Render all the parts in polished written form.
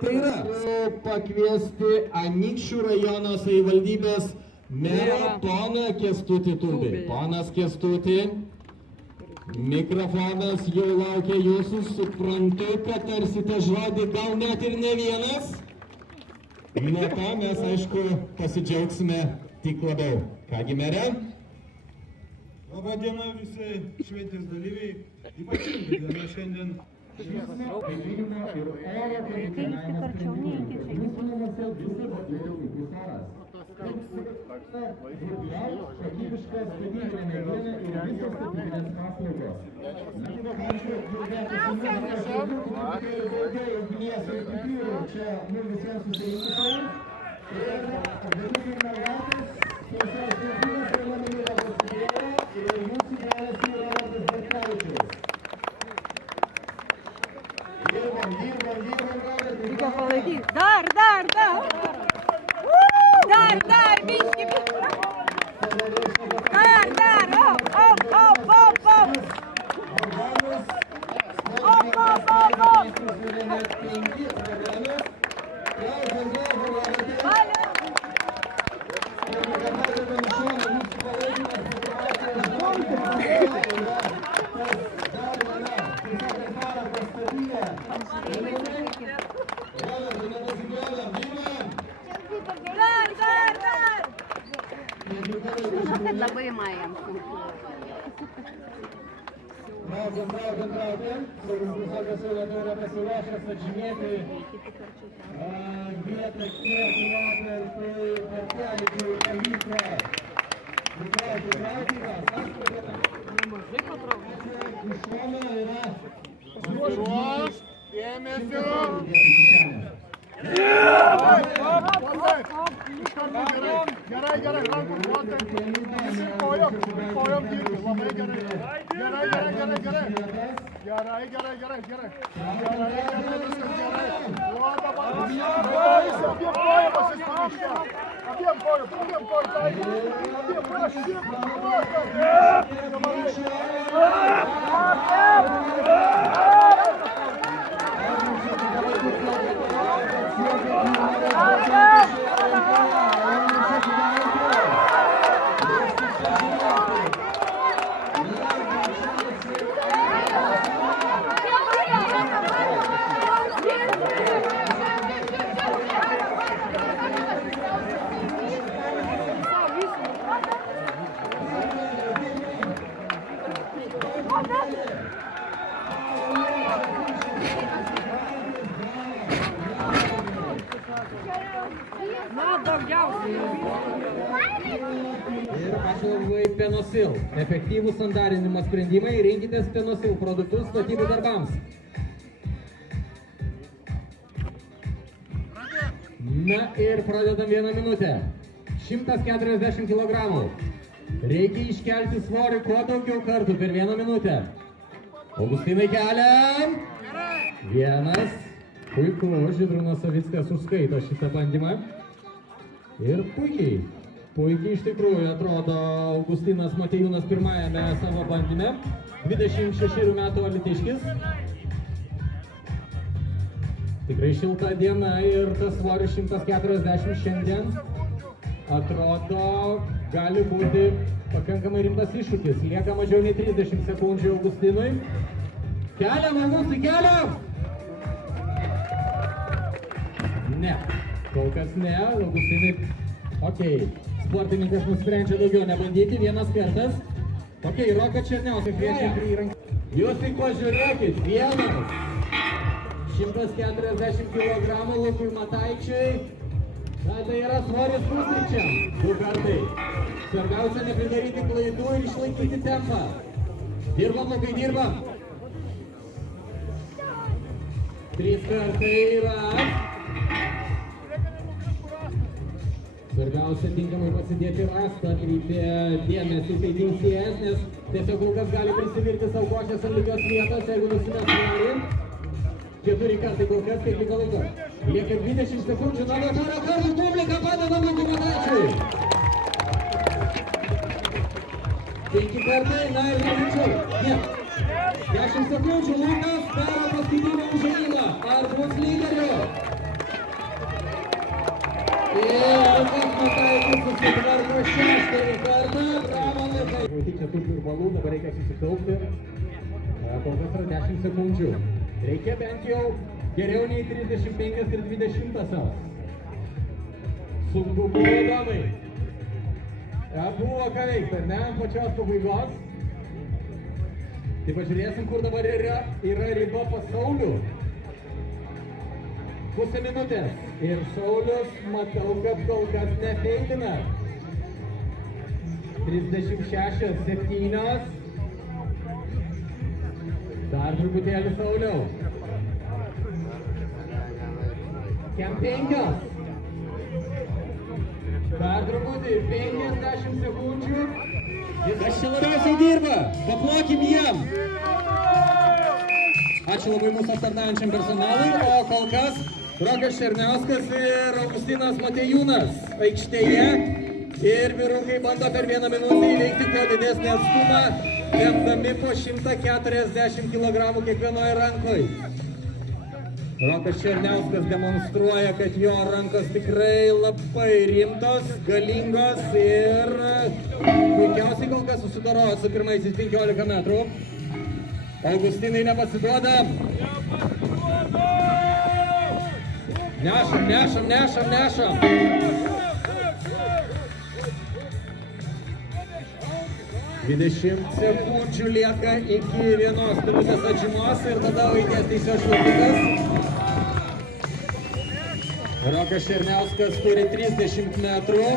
Tai yra pakviesti Anykščių rajono savivaldybės merą poną Kęstutį Tubį. Ponas Kęstutį, mikrofonas jau laukia jūsų, suprantu, kad tarsite žodį gal net ir ne vienas. Nuo to mes, aišku, pasidžiaugsime tik labiau. Kągi mere? Labą dieną visi šventės dalyviai, ypatingai diena šiandien. Reikia palaikyti. Dar, biški. Dar, labai majam. Braudžiam. Saugumus saugas yra pasiruošęs atžymėti vietą, kiek Robertui Kartelį pavyko. Iš šono yra pasiruošęs. Dėmesio. Gerai, rankų duotai. Visi kojom dirbi, labai gerai. Gerai. Abiem kojom. Ir ačiū Penosil. Efektyvūs sandarinimo sprendimai, rinkitės Penosil produktus statybų darbams. Na ir pradedam 1 minutę. 140 kg. Reikia iškelti svorį kuo daugiau kartų per 1 minutę. Augustinai keliam. 1. Puiku, Žydrūnas Savickas užskaito šitą bandymą. Ir puikiai iš tikrųjų atrodo Augustinas Matejūnas pirmajame savo bandyme. 26 metų alytiškis. Tikrai šilta diena ir tas svoris 140 šiandien atrodo gali būti pakankamai rimtas iššūkis. Lieka mažiau nei 30 sekundžių Augustinui. Keliam, Augustui, keliam! Ne, kol kas ne, Augustinai. Okei, sportininkas nusprendžia daugiau nebandyti, 1 kartas. Okei, Roką Černiauską kviečiam į ranką. Jūs tik pažiūrėkit, 140 kg Lukui Mataičiui. Na, tai yra svoris pusryčiam. 2 kartai. Svarbiausia nepridaryti klaidų ir išlaikyti tempą. Dirbam, Lukai, dirbam. 3 kartai yra. Svarbiausia tinkamai pasidėti rastą, atkreipė dėmesį tai teisėjas, nes tiesiog Lukas gali prisivirti savo košės ant lygios vietos, jeigu nusimes nori. 4 kartai kol kas, kiek liko laiko. Lieka 20 sekundžių, nuo porą kartų publika padeda Lukui Mataičiui. 5 kartai, na ir nevyčiau. Ne. 10 sekundžių, Lukas daro paskutinį užėjimą. Ar bus lyderiu? sekundžių ir balų, dabar reikia susikaupti. Kol kas yra 10 sekundžių. Reikia bent jau geriau nei 35 ir 20-asios. Sunku buvo domai. Buvo ką veikti, ar ne, pačios pabaigos. Tai pažiūrėsim, kur dabar yra riba pas Saulių. Pusę minutės. Ir Saulius, matau, kad kol kas nefeidina. 36-7. Dar truputėlį Sauliau. Kem 5. Dar truputį 50 sekundžių. Kas čia labiausiai dirba? Paplokim jiem! Ačiū labai mūsų aptarnaujančiam personalui, o kol kas Rokas Černiauskas ir Augustinas Matejūnas aikštėje. Ir vyrukai bando per 1 minutę įveikti kuo didesnį atstumą, tempdami po 140 kg kiekvienoje rankoje. Rokas Černiauskas demonstruoja, kad jo rankos tikrai labai rimtos, galingos ir puikiausiai kol kas susidorojo su pirmaisiais 15 metrų. Augustinai nepasiduoda. Nešam. 20 sekundžių lieka iki 1 minutės atžymos ir tada laimės teisėjo švilpukas. Rokas Černiauskas turi 30 metrų,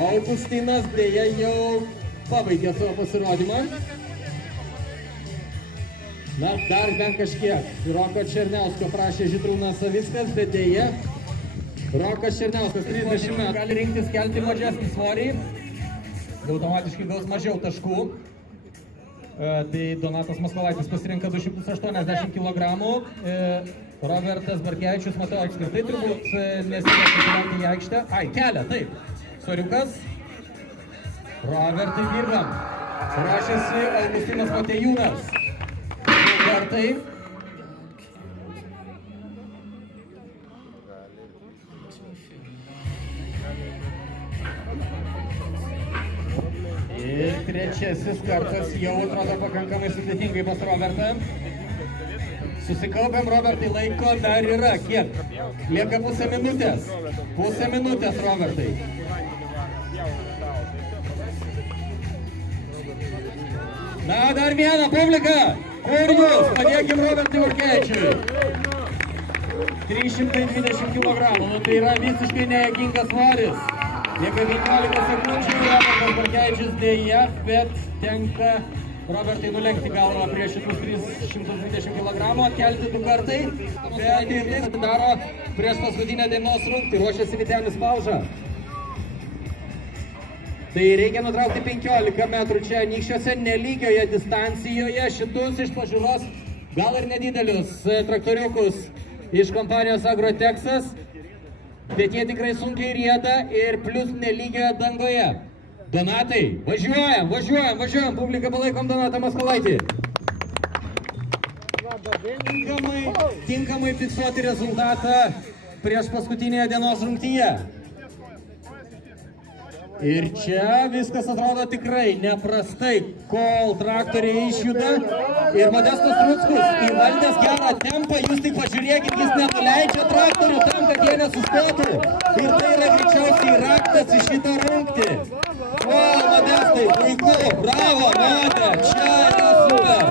Augustinas dėja jau pabaigė savo pasirodymą. Na, dar bent kažkiek. Roko Černiausko prašė Žydrūnas Savickas, bet dėja. Rokas Černiauskas 30 metrų gali rinktis kelti mažesnį svorį. Automatiškai gaus mažiau taškų. Tai Donatas Maskalaitis pasirinka 280 kg. Robertas Barkevičius, matau, apskritai turbūt nesitikė keliauti į aikštę. Ai, kelia, taip. Soriukas. Robertai dirbam. Rašėsi Augustinas Matejūnas. Robertai. Ir trečiasis kartas jau atrodo pakankamai sudėtingai pas Robertą. Susikaupiam, Robertai, laiko dar yra. Kiek? Lieka pusę minutės. Pusę minutės, Robertai. Na, dar vieną, publika. Kur jūs? Padėkim Robertui Barkevičiui. 320 kg. Nu, tai yra visiškai nejuokingas svoris. Lieka 15 sekundžių. Robertas Barkevičius dėja, bet tenka Robertai nulenkti galvą prieš šitus 320 kg, atkelti 2 kartai, bet ir tai daro prieš paskutinę dienos rungtį, ruošiasi Vytenis Pauža. Tai reikia nutraukti 15 metrų čia nykščiuose, nelygioje distancijoje, šitus iš pažiūros gal ir nedidelius traktoriukus iš kompanijos Agrotexas, bet jie tikrai sunkiai rieda ir plus nelygioje dangoje. Donatai, važiuojam, publika palaikom Donatą Maskalaitį. Tinkamai fiksuoti rezultatą prieš paskutinėje dienos rungtyje. Ir čia viskas atrodo tikrai neprastai, kol traktoriai išjuda. Ir Modestas Ruckus įvaldęs gerą tempą, jūs tik pažiūrėkit, jis nenuleidžia traktorių tam, kad jie nesustotų. Ir tai yra greičiausiai raktas į šitą rungtį. O, Modestai, puiku, bravo, Modė, čia yra super.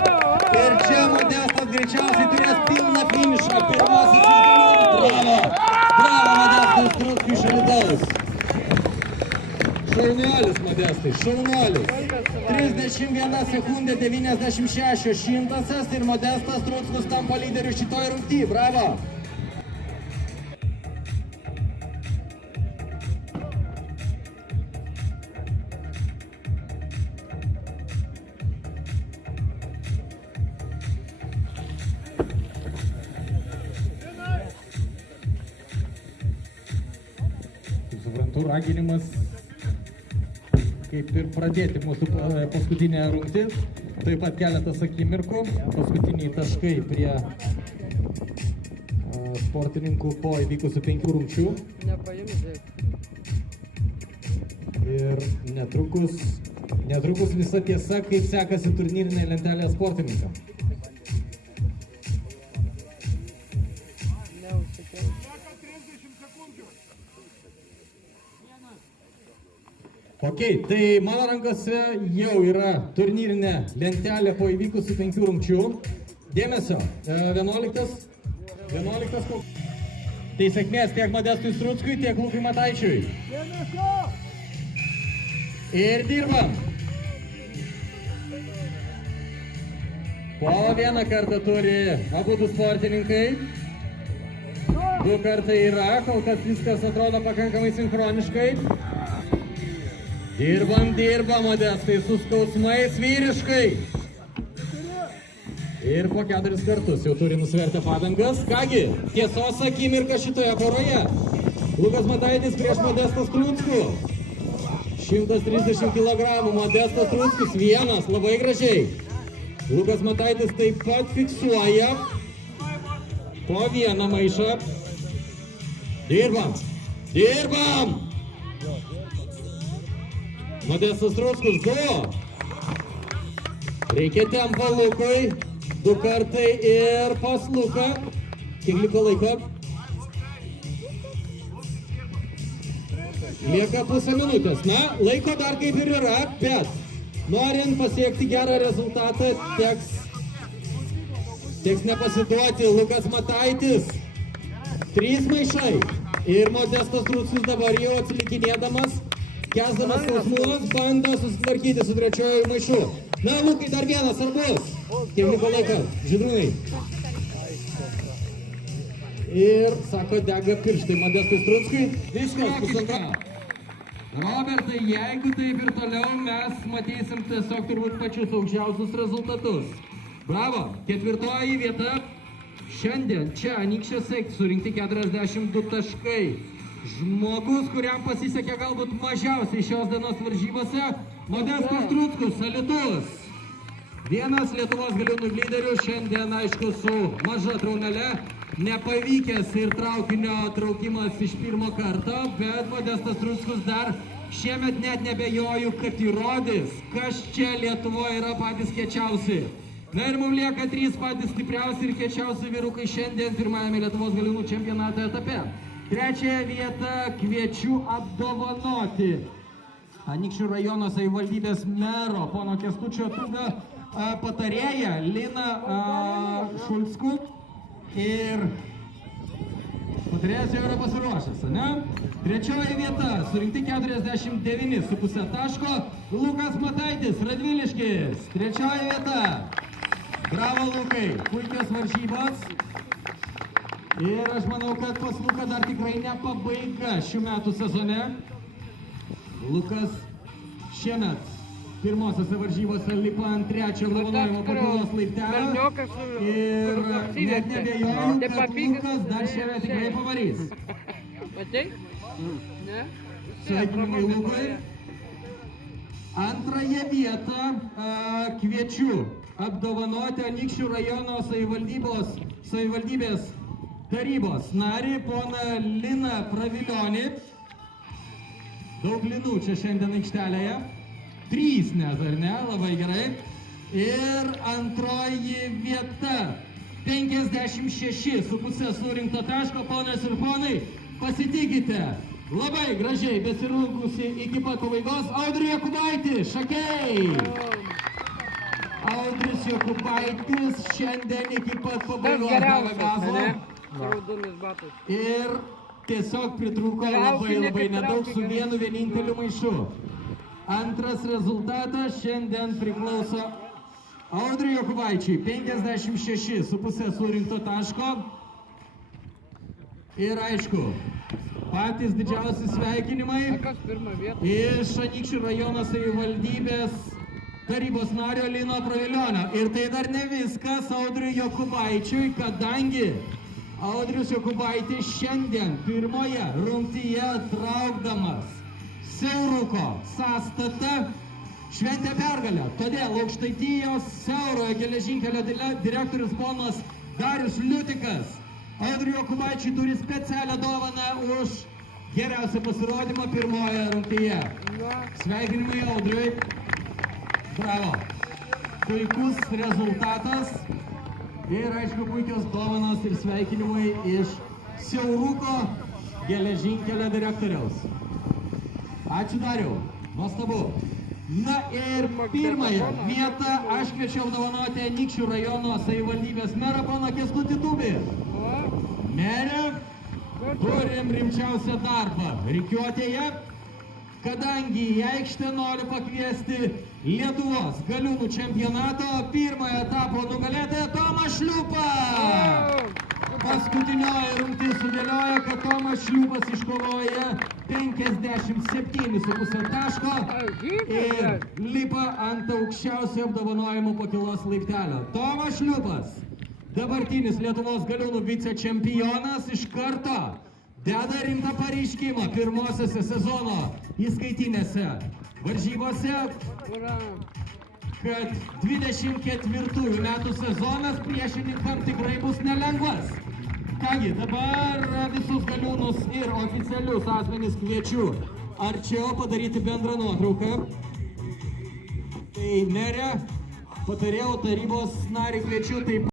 Ir čia Modestas greičiausiai turės pilną finišą, pirmasis išdėlių. Bravo, Modestas Ruckui iš Alytaus. Šaunuolis, Modestai, šaunuolis. 31 sekundė 96 šimtasias ir Modestas Ruckus tampa lyderiu šitoj rungty. Bravo. Suprantu, raginimas kaip ir pradėti mūsų paskutinę rungtį. Taip pat keletas akimirkų, paskutiniai taškai prie sportininkų po įvykusių 5 rungčių. Ir netrukus Netrukus visa tiesa, kaip sekasi turnyrinė lentelė sportininkams. Ok, tai mano rankose jau yra turnyrinė lentelė po įvykusių 5 rungčių. Dėmesio, 11. Tai sėkmės tiek Modestui Struckui, tiek Lukui Mataičiui. Ir dirbam. Po vieną kartą turi abudu sportininkai. 2 kartai yra, kol kas viskas atrodo pakankamai sinchroniškai. Dirbam Modestai su skausmais vyriškai. Ir po 4 kartus jau turi nusvertę padangas. Kągi, tiesos akimirka šitoje poroje. Lukas Mataitis prieš Modestą Struckų. 130 kg, Modestas Struckis vienas, labai gražiai. Lukas Mataitis taip pat fiksuoja po vieną maišą. Dirbam! Modestas Struckis 2. Reikia tempo Lukui. 2 kartai ir pas Luką. Kiek liko laiko? Lieka pusę minutės. Na, laiko dar kaip ir yra, bet norint pasiekti gerą rezultatą, teks nepasiduoti. Lukas Mataitis 3 maišai. Ir Modestas Struckis dabar jau atsilikinėdamas, kesdamas skausmus, bando susitvarkyti su trečioju maišu. Na, Lukai, dar vienas svarbus. Kiek liko laiko, Žydrūnai. Ir, sako, dega pirštai Modestui Struckui. Viskas, pusantra. Robertai, jeigu taip ir toliau, mes matysim tiesiog turbūt pačius aukščiausius rezultatus. Bravo, 4. vieta. Šiandien čia Anykščiuose surinkti 42 taškai. Žmogus, kuriam pasisekė galbūt mažiausiai šios dienos varžybose, Modestas Struckis, Alytus. Vienas Lietuvos galiūnų lyderių, šiandien aišku su maža traumele, nepavykęs ir traukinio traukimas iš pirmo karto, bet Modestas Struckis dar šiemet net nebejoju, kad įrodys, kas čia Lietuvoje yra patys kiečiausi. Na ir mums lieka 3 patys stipriausi ir kiečiausi vyrukai šiandien pirmajame Lietuvos galiūnų čempionato etape. 3. vietą kviečiu apdovanoti Anykščių rajono savivaldybės mero pono Kęstučio Tūbio patarėją Liną Šulckų. Ir patarėjas jau yra pasiruošęs, ne? 3. vieta, surinkti 49,5 taško, Lukas Mataitis, Radviliškis. 3. vieta. Bravo, Lukai, puikios varžybos. Ir aš manau, kad pas Luką dar tikrai ne pabaiga šių metų sezone. Lukas šiemet pirmosiose varžybose lipa ant 3. apdovanojimo pakylos laiptelio. Ir net nebejoju, kad Lukas dar šiemet tikrai pavarys. Sveikinimai Lukui. 2. vietą kviečiu apdovanoti Anykščių rajono savivaldybės tarybos narį, poną Liną Pravilionį. Daug linų čia šiandien aikštelėje. 3 net, ar ne? Labai gerai. Ir 2. vieta. 56,5 surinkto taško, ponas ir ponai. Pasitikite. Labai gražiai besirunkusi iki pat pabaigos. Audrius Jokubaitis, šakiai. Audrius Jokubaitis šiandien iki pat pabaigos gavo gazo. Ir tiesiog pritrūko labai nedaug su vienu vieninteliu maišu. Antras rezultatas šiandien priklauso Audriui Jokubaičiui. 56,5 surinkto taško. Ir aišku, patys didžiausi sveikinimai iš Anykščių rajono savivaldybės tarybos nario Lino Pravilionio. Ir tai dar ne viskas Audriui Jokubaičiui, kadangi Audrius Jokubaitis šiandien pirmoje rungtyje traukdamas Siauruko sąstatą šventė pergalę. Todėl Aukštaitijos Siaurojo geležinkelio direktorius ponas Darius Liutikas Audriui Jokubaičiui turi specialią dovaną už geriausią pasirodymą pirmoje rungtyje. Sveikinimai Audriui. Bravo. Puikus rezultatas. Ir aišku, puikios dovanos ir sveikinimai iš Siauruko geležinkelio direktoriaus. Ačiū Dariau. Nuostabu. Na ir pirmąją vietą aš kviečiu apdovanoti Anykščių rajono savivaldybės merą poną Kęstutį Tubį. Mere, turim rimčiausią darbą rikiuotėje, kadangi į aikštę noriu pakviesti Lietuvos galiūnų čempionato pirmojo etapo nugalėtoją Tomą Šliupą. Paskutinioji rungtis sudėlioja, kad Tomas Šliupas iškovoja 57,5 taško ir lipa ant aukščiausio apdovanojimo pakylos laiptelio. Tomas Šliupas, dabartinis Lietuvos galiūnų vicečempionas, iš karto deda rimtą pareiškimą pirmosiose sezono įskaitinėse varžybose, kad 24 metų sezonas priešininkam tikrai bus nelengvas. Kągi, dabar visus galiūnus ir oficialius asmenys kviečiu arčiau padaryti bendrą nuotrauką. Tai mere, patarėjau tarybos narį kviečiu taip